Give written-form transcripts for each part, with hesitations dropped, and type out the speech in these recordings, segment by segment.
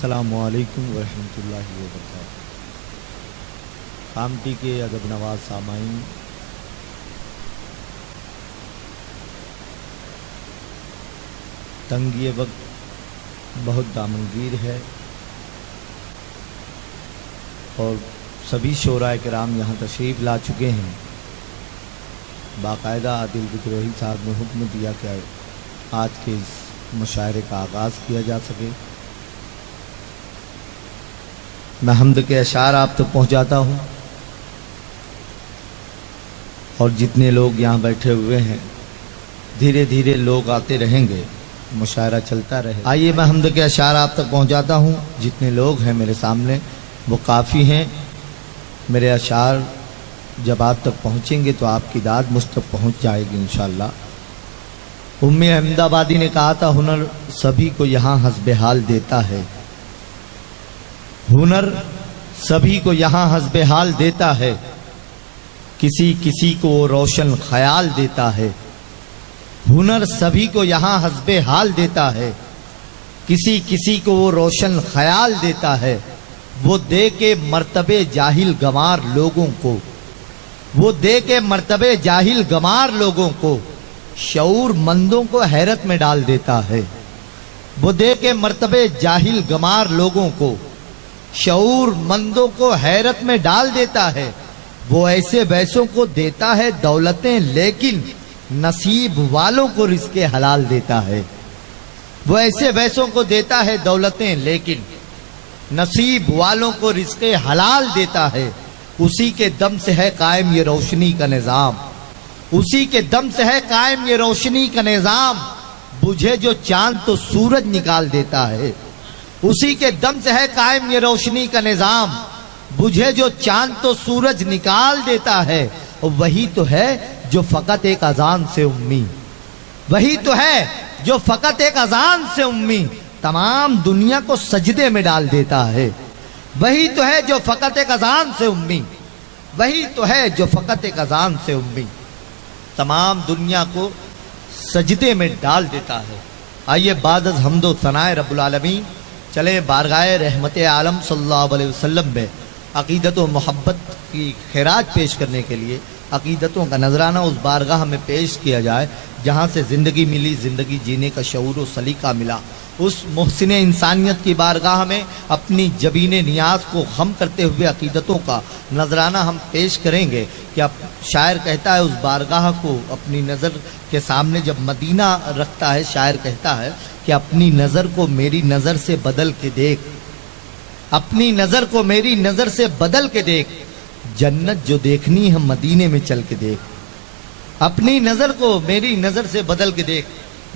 अस्सलामुअलैकुम वरहमतुल्लाहि वबरकातुहू। कामटी के अदब नवाज सामाईन, तंगी वक्त बहुत दामनगीर है और सभी शोराए किराम यहाँ तशरीफ़ ला चुके हैं। बाकायदा आदिल विद्रोही साहब ने हुक्म दिया कि आज के इस मुशायरे का आगाज़ किया जा सके। मैं हम्द के अशार आप तक पहुँचाता हूँ और जितने लोग यहाँ बैठे हुए हैं धीरे धीरे लोग आते रहेंगे, मुशायरा चलता रहे। आइए मैं हम्द के अशार आप तक पहुँचाता हूँ। जितने लोग हैं मेरे सामने वो काफ़ी हैं। मेरे अशार जब आप तक पहुँचेंगे तो आपकी दाद मुझ तक पहुँच जाएगी इंशाअल्लाह। उम्मे अहमदाबादी ने कहा था, हुनर सभी को यहाँ हस्बे हाल देता है। हुनर सभी को यहाँ हस्बे हाल देता है, किसी किसी को वो रोशन ख्याल देता है। हुनर सभी को यहाँ हस्बे हाल देता है, किसी किसी को वो रोशन ख्याल देता है। वो दे के मर्तबे जाहिल गमार लोगों को, वो दे के मर्तबे जाहिल गमार लोगों को शऊर मंदों को हैरत में डाल देता है। वो दे के मर्तबे जाहिल गमार लोगों को शऊर मंदों को हैरत में डाल देता है। वो ऐसे वैसों को देता है दौलतें, लेकिन नसीब वालों को रिज़्क़े हलाल देता है। वो ऐसे वैसों को देता है दौलतें, लेकिन नसीब वालों को रिज़्क़े हलाल देता है। उसी के दम से है कायम ये रोशनी का निज़ाम, उसी के दम से है कायम ये रोशनी का निज़ाम। बुझे जो चांद तो सूरज निकाल देता है, उसी के दम से है कायम ये रोशनी का निज़ाम। बुझे जो चांद तो सूरज निकाल देता है। और वही तो है जो फकत एक अजान से उम्मी, वही तो है जो फकत एक अजान से उम्मी तमाम दुनिया को सजदे में डाल देता है। वही तो है जो फकत एक अजान से उम्मी, वही तो है जो फकत एक अजान से उम्मी तमाम दुनिया को सजदे में डाल देता है। आइए बादज़ हम्दो सनाए रब्बुल आलमीन चले बारगाह रहमत आलम सल्लल्लाहु अलैहि वसल्लम में अक़ीदत व मोहब्बत की खैरात पेश करने के लिए अक़ीदतों का नजराना उस बारगाह में पेश किया जाए जहाँ से ज़िंदगी मिली, ज़िंदगी जीने का शऊर व सलीका मिला। उस मोहसिन इंसानियत की बारगाह में अपनी जबीन नियाज को खम करते हुए अक़ीदतों का नजराना हम पेश करेंगे। कि अब शायर कहता है, उस बारगाह को अपनी नज़र के सामने जब मदीना रखता है, शायर कहता है कि अपनी नज़र को मेरी नज़र से बदल के देख, अपनी नज़र को मेरी नज़र से बदल के देख, जन्नत जो देखनी है मदीने में चल के देख। अपनी नज़र को मेरी नज़र से बदल के देख,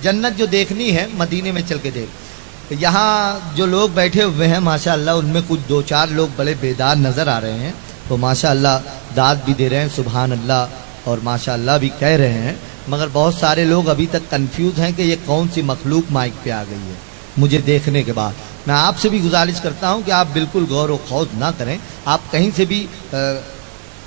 जन्नत जो देखनी है मदीने में चल के देख। यहाँ जो लोग बैठे हुए हैं माशाअल्लाह, उनमें कुछ दो चार लोग बड़े बेदार नज़र आ रहे हैं, तो माशाअल्लाह दाद भी दे रहे हैं, सुभान अल्लाह, और माशाअल्लाह भी कह रहे हैं। मगर बहुत सारे लोग अभी तक कंफ्यूज हैं कि ये कौन सी मखलूक माइक पे आ गई है। मुझे देखने के बाद मैं आपसे भी गुजारिश करता हूं कि आप बिल्कुल गौर व खौज ना करें, आप कहीं से भी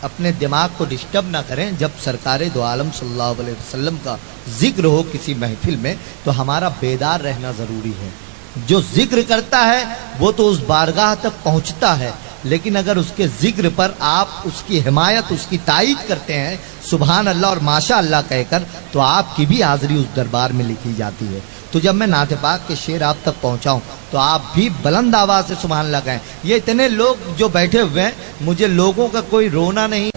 अपने दिमाग को डिस्टर्ब ना करें। जब सरकार दो आलम सल्लल्लाहु अलैहि वसल्लम का जिक्र हो किसी महफिल में तो हमारा बेदार रहना ज़रूरी है। जो जिक्र करता है वो तो उस बारगाह तक पहुंचता है, लेकिन अगर उसके जिक्र पर आप उसकी हिमायत, उसकी तायीद करते हैं सुभान अल्लाह और माशा अल्लाह कहकर, तो आपकी भी हाज़िरी उस दरबार में लिखी जाती है। तो जब मैं नात पाक के शेर आप तक पहुंचाऊं तो आप भी बुलंद आवाज़ से सुभान अल्लाह कहें। ये इतने लोग जो बैठे हुए हैं, मुझे लोगों का कोई रोना नहीं,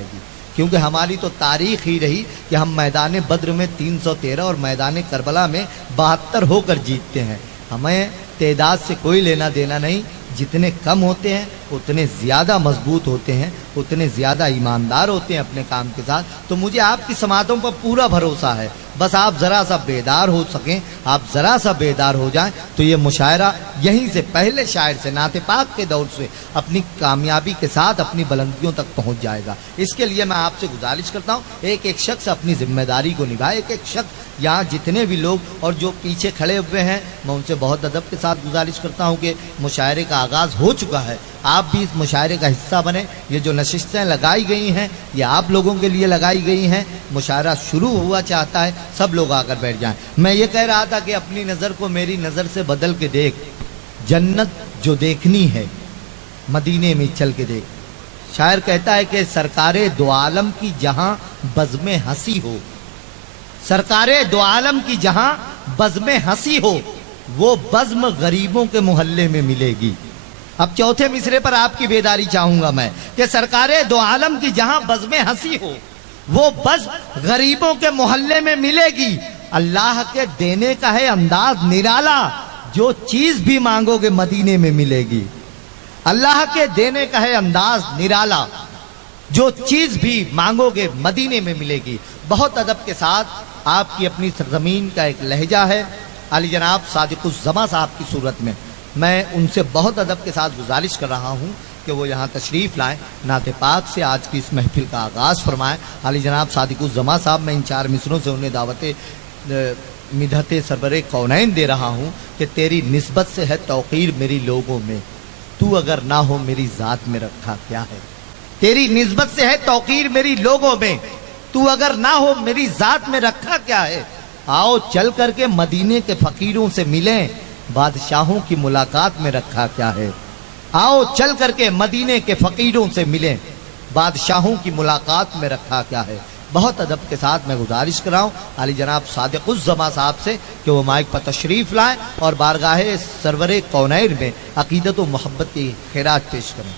क्योंकि हमारी तो तारीख ही रही कि हम मैदान बद्र में 313 और मैदान करबला में 72 होकर जीतते हैं। हमें तादाद से कोई लेना देना नहीं, जितने कम होते हैं उतने ज़्यादा मजबूत होते हैं, उतने ज़्यादा ईमानदार होते हैं अपने काम के साथ। तो मुझे आपकी समातों पर पूरा भरोसा है, बस आप ज़रा सा बेदार हो सकें, आप ज़रा सा बेदार हो जाएं तो ये मुशायरा यहीं से पहले शायर से नाते पाक के दौर से अपनी कामयाबी के साथ अपनी बुलंदियों तक पहुंच जाएगा। इसके लिए मैं आपसे गुजारिश करता हूं, एक एक शख्स अपनी जिम्मेदारी को निभाए। एक एक शख्स, यहाँ जितने भी लोग और जो पीछे खड़े हुए हैं, मैं उनसे बहुत अदब के साथ गुजारिश करता हूँ कि मुशायरे का आगाज़ हो चुका है, आप भी इस मुशायरे का हिस्सा बने। ये जो नशिस्तें लगाई गई हैं ये आप लोगों के लिए लगाई गई हैं। मुशायरा शुरू हुआ चाहता है, सब लोग आकर बैठ जाएं। मैं ये कह रहा था कि अपनी नज़र को मेरी नज़र से बदल के देख, जन्नत جو دیکھنی ہے مدینے میں چل کے دیکھ۔ شاعر کہتا ہے کہ سرکار دو عالم کی جہاں بزم ہنسی ہو، سرکار دو عالم کی جہاں بزم ہنسی ہو، وہ بزم غریبوں کے محلے میں ملے گی۔ اب چوتھے مصرے پر آپ کی بیداری چاہوں گا میں کہ سرکار دو عالم کی جہاں بزم ہنسی ہو، وہ بزم غریبوں کے محلے میں ملے گی۔ اللہ کے دینے کا ہے انداز نرالا، جو چیز بھی مانگو گے مدینے میں ملے گی۔ اللہ کے دینے کا ہے انداز نرالا، جو چیز بھی مانگو گے مدینے میں ملے گی۔ بہت ادب کے ساتھ آپ کی اپنی سرزمین کا ایک لہجہ ہے، علی جناب صادق الزماں صاحب کی صورت میں میں ان سے بہت ادب کے ساتھ گزارش کر رہا ہوں کہ وہ یہاں تشریف لائیں، نعت پاک سے آج کی اس محفل کا آغاز فرمائیں۔ علی جناب صادق الزماں صاحب، میں ان 4 مصروں سے انہیں دعوت مدحت سرور کونین دے رہا ہوں کہ تیری نسبت سے ہے توقیر میری لوگوں میں، تو اگر نہ ہو میری ذات میں رکھا کیا ہے۔ تیری نسبت سے ہے توقیر میری لوگوں میں، تو اگر نہ ہو میری ذات میں رکھا کیا ہے۔ آؤ چل کر کے مدینے کے فقیروں سے ملیں، بادشاہوں کی ملاقات میں رکھا کیا ہے۔ آؤ چل کر کے مدینے کے فقیروں سے ملیں، بادشاہوں کی ملاقات میں رکھا کیا ہے۔ بہت ادب کے ساتھ میں گزارش کر رہا ہوں علی جناب صادق الزماں صاحب سے کہ وہ مائک پر تشریف لائیں اور بارگاہ سرور کونین میں عقیدت و محبت کی خیرات پیش کریں۔